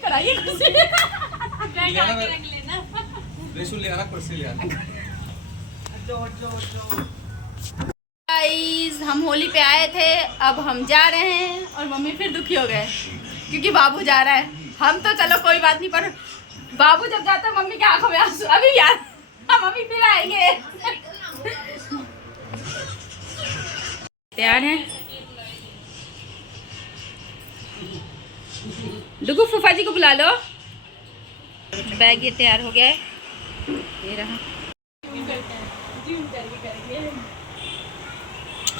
कराइए कुर्सी। गाइस हम होली पे आए थे, अब हम जा रहे हैं और मम्मी फिर दुखी हो गए क्योंकि बाबू जा रहा है। हम तो चलो कोई बात नहीं, पर बाबू जब जाता है मम्मी के आंखों में आंसू। अभी यार मम्मी फिर आएंगे। तैयार हैं डुगू, फूफा जी को बुला लो। बैग ये तैयार हो गया है, ये रहा।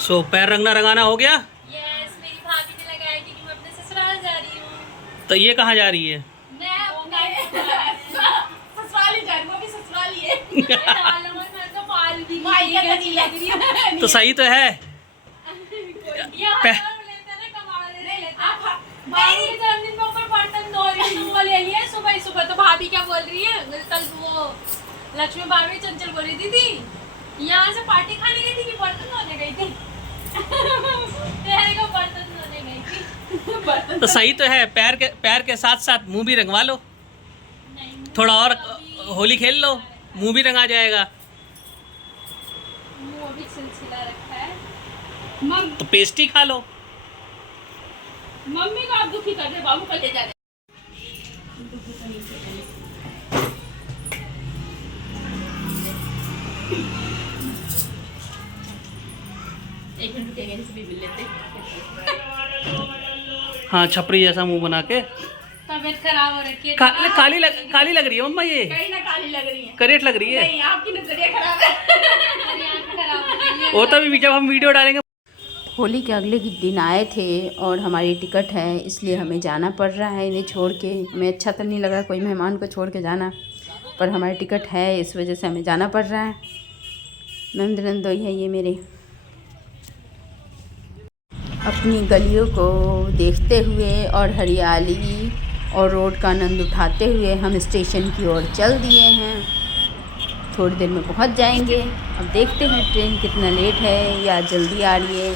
सो पैर रंगना रंगाना हो गया। यस, मेरी भाभी ने लगाया क्योंकि मैं अपने ससुराल जा रही हूँ। तो ये कहाँ जा रही है? मैं ससुराल ही जा रही हूँ, अभी ससुराल ही है। तो सही तो है। सुबह सुबह तो भाभी क्या बोल रही है, कल वो लक्ष्मी भाभी चंचल बोल रही थी यहाँ से पार्टी खाने गई थी कि बर्तन धोने गई थी। को बर्तन धोने गई थी। तो सही तो है, पैर के साथ साथ मुंह भी रंगवा लो। थोड़ा और होली खेल लो, मुंह भी रंगा जाएगा। मुंह अभी सिलसिला रखा है। तो पेस्ट्री खा लो। मम्मी को आप दुखी कर रहे, बाबू को ले जा रहे। एक मिनट रुकेंगे, इसे भी मिल लेते। हाँ, छपरी जैसा मुंह बना के। तबीयत खराब हो रखी है। काली लग रही है मम्मा, ये कहीं ना काली लग रही है, करेट लग रही है। नहीं आपकी नजरिया खराब है। वो तो भी जब हम वीडियो डालेंगे। होली के अगले दिन आए थे और हमारी टिकट है, इसलिए हमें जाना पड़ रहा है इन्हें छोड़ के। हमें अच्छा तो नहीं लग रहा कोई मेहमान को छोड़ के जाना, पर हमारी टिकट है, इस वजह से हमें जाना पड़ रहा है। नंद नंदोई है ये मेरे। अपनी गलियों को देखते हुए और हरियाली और रोड का आनंद उठाते हुए हम स्टेशन की ओर चल दिए हैं। थोड़ी देर में पहुंच जाएंगे। अब देखते हैं ट्रेन कितना लेट है या जल्दी आ रही है।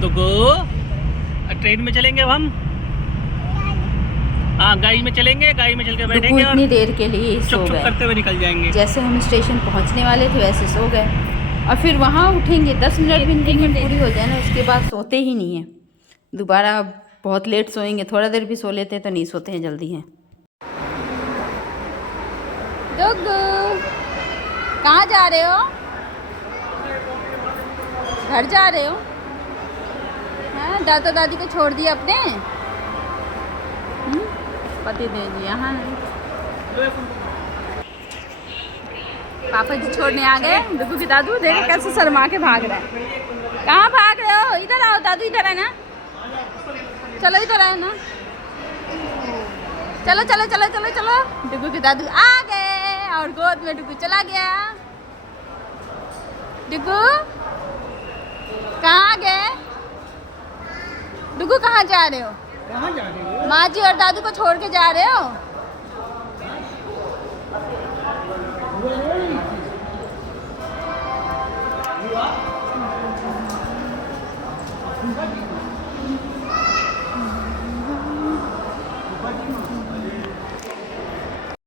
तो गो ट्रेन में चलेंगे अब हम। हाँ, गाड़ी में चलेंगे, गाड़ी में चल के बैठेंगे और इतनी देर के लिए सो चुप गए। करते हुए निकल जाएंगे। जैसे हम स्टेशन पहुंचने वाले थे वैसे सो गए और फिर वहाँ उठेंगे 10 मिनट भी टिकट पूरी हो जाए ना, उसके बाद सोते ही नहीं हैं दोबारा। बहुत लेट सोएंगे, थोड़ा देर भी सो लेते तो नहीं सोते हैं जल्दी हैं। डुगू, कहाँ जा रहे हो? घर जा रहे हो? हाँ, दादा दादी को छोड़ दिया अपने। पति दे दिया। हाँ, पापा जी छोड़ने आ गए। डुगू की दादू देखो कैसे शर्मा के भाग रहा है। कहाँ भाग रहे हो? इधर आओ, दादू इधर है ना। चलो इधर है ना, चलो चलो चलो चलो चलो। डुगू की दादू आ गए और गोद में डुगू चला गया। डुगू कहाँ गए? डुगू कहाँ जा रहे हो? कहाँ जा रही हो? माँ जी और दादू को छोड़ के जा रहे हो?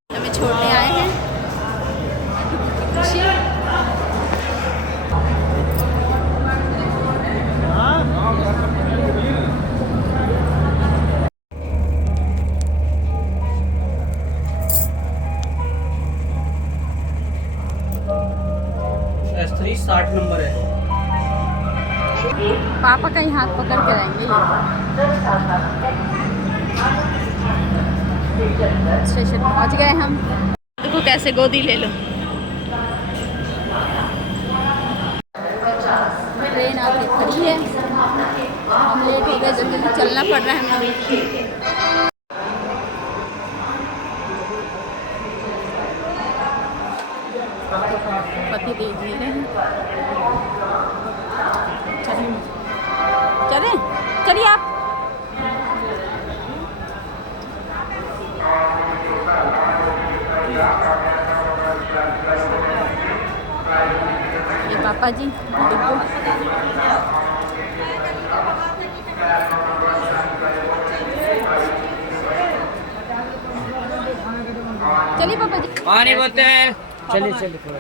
हमें छोड़ने आए हैं। खुशी S3 60 नंबर है। पापा का ही हाथ पकड़ के रहेंगे। स्टेशन पहुंच गए हम। देखो कैसे गोदी ले लो। ट्रेन आके खड़ी है, हम लेट हो गए, जल्दी जल्दी चलना पड़ रहा है हमें। पति दे दिए हैं। चलें चलिए आप। ये पापा जी, चलिए पापा जी। पानी बोतल। चलिए चलिए थोड़ा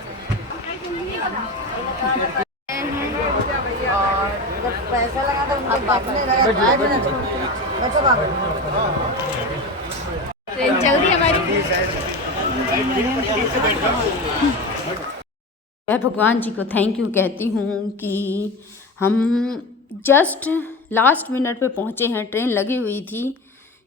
और पैसा लगा दो ट्रेन चल रही हमारी। मैं भगवान जी को थैंक यू कहती हूँ कि हम जस्ट लास्ट मिनट पे पहुँचे हैं। ट्रेन लगी हुई थी,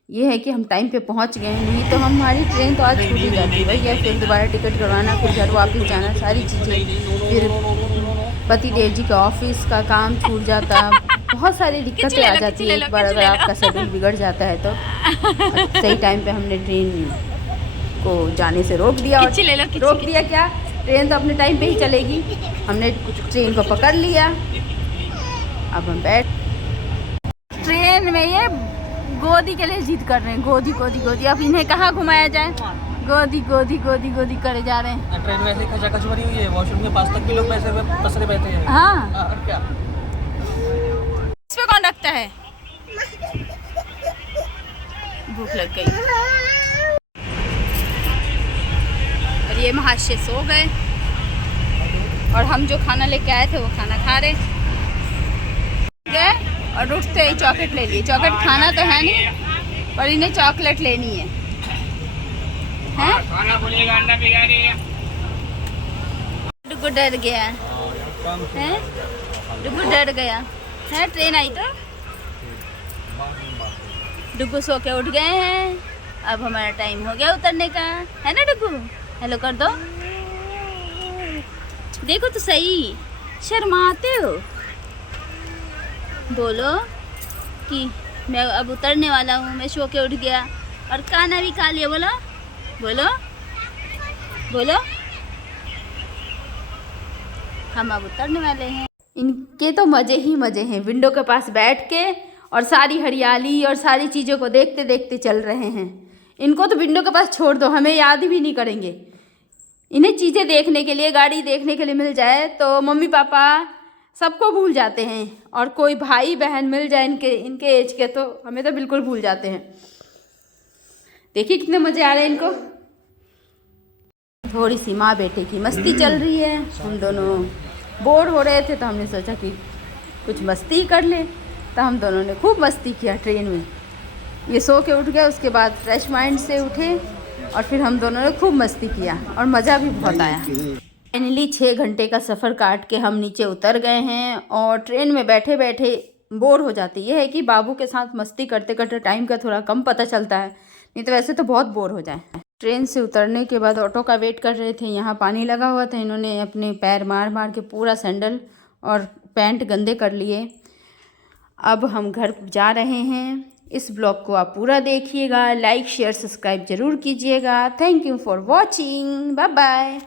ये है कि हम टाइम पे पहुँच गए हैं। नहीं तो हमारी ट्रेन तो आज छूट ही जाती भैया। फिर दोबारा टिकट करवाना, फिर घर वापस जाना, सारी चीज़ें, फिर पति देव जी का ऑफिस का काम छूट जाता, बहुत सारी दिक्कतें आ जाती है एक बार अगर आपका शेड्यूल बिगड़ जाता है तो। सही टाइम पे हमने ट्रेन को जाने से रोक दिया। और रोक दिया क्या, ट्रेन तो अपने टाइम पे ही चलेगी। हमने ट्रेन को पकड़ लिया। अब हम बैठ ट्रेन में ये गोदी के लिए जिद कर रहे हैं, गोदी गोदी गोदी। अब इन्हें कहाँ घुमाया जाए, गोदी गोदी गोदी गोदी करे जा रहे हैं। ट्रेन वैसे खचाखच भरी हुई है, वॉशरूम के पास तक भी लोग वैसे पसरे बैठे हैं। हाँ, और क्या इस पे कौन रखता है? भूख लग गई। और ये महाशय सो गए और हम जो खाना लेके आए थे वो खाना खा रहे गए। और उठते ही चॉकलेट ले लिए। चॉकलेट खाना तो है नहीं, पर इन्हें चॉकलेट लेनी है, हैं? डुगु डर गया है, डुगु डर गया है। ट्रेन आई तो डुगु सो के उठ गए हैं। अब हमारा टाइम हो गया उतरने का, है ना डुगु? हेलो कर दो, देखो तो सही, शर्माते हो। बोलो कि मैं अब उतरने वाला हूँ, मैं सो के उठ गया और खाना भी खा लिया। बोलो बोलो बोलो, हम अब उतरने वाले हैं। इनके तो मज़े ही मज़े हैं, विंडो के पास बैठ के और सारी हरियाली और सारी चीज़ों को देखते देखते चल रहे हैं। इनको तो विंडो के पास छोड़ दो, हमें याद भी नहीं करेंगे। इन्हें चीज़ें देखने के लिए, गाड़ी देखने के लिए मिल जाए तो मम्मी पापा सबको भूल जाते हैं। और कोई भाई बहन मिल जाए इनके एज के तो हमें तो बिल्कुल भूल जाते हैं। देखिए कितने मज़े आ रहे हैं इनको। थोड़ी सी माँ बेटे की मस्ती चल रही है। हम दोनों बोर हो रहे थे तो हमने सोचा कि कुछ मस्ती कर ले, तो हम दोनों ने खूब मस्ती किया ट्रेन में। ये सो के उठ गया, उसके बाद फ्रेश माइंड से उठे और फिर हम दोनों ने खूब मस्ती किया और मज़ा भी बहुत आया। फाइनली 6 घंटे का सफ़र काट के हम नीचे उतर गए हैं। और ट्रेन में बैठे बैठे बोर हो जाते। ये है कि बाबू के साथ मस्ती करते करते टाइम का थोड़ा कम पता चलता है, नहीं तो वैसे तो बहुत बोर हो जाए। ट्रेन से उतरने के बाद ऑटो का वेट कर रहे थे। यहाँ पानी लगा हुआ था, इन्होंने अपने पैर मार मार के पूरा सैंडल और पैंट गंदे कर लिए। अब हम घर जा रहे हैं। इस ब्लॉग को आप पूरा देखिएगा, लाइक शेयर सब्सक्राइब ज़रूर कीजिएगा। Thank you for watching, bye bye.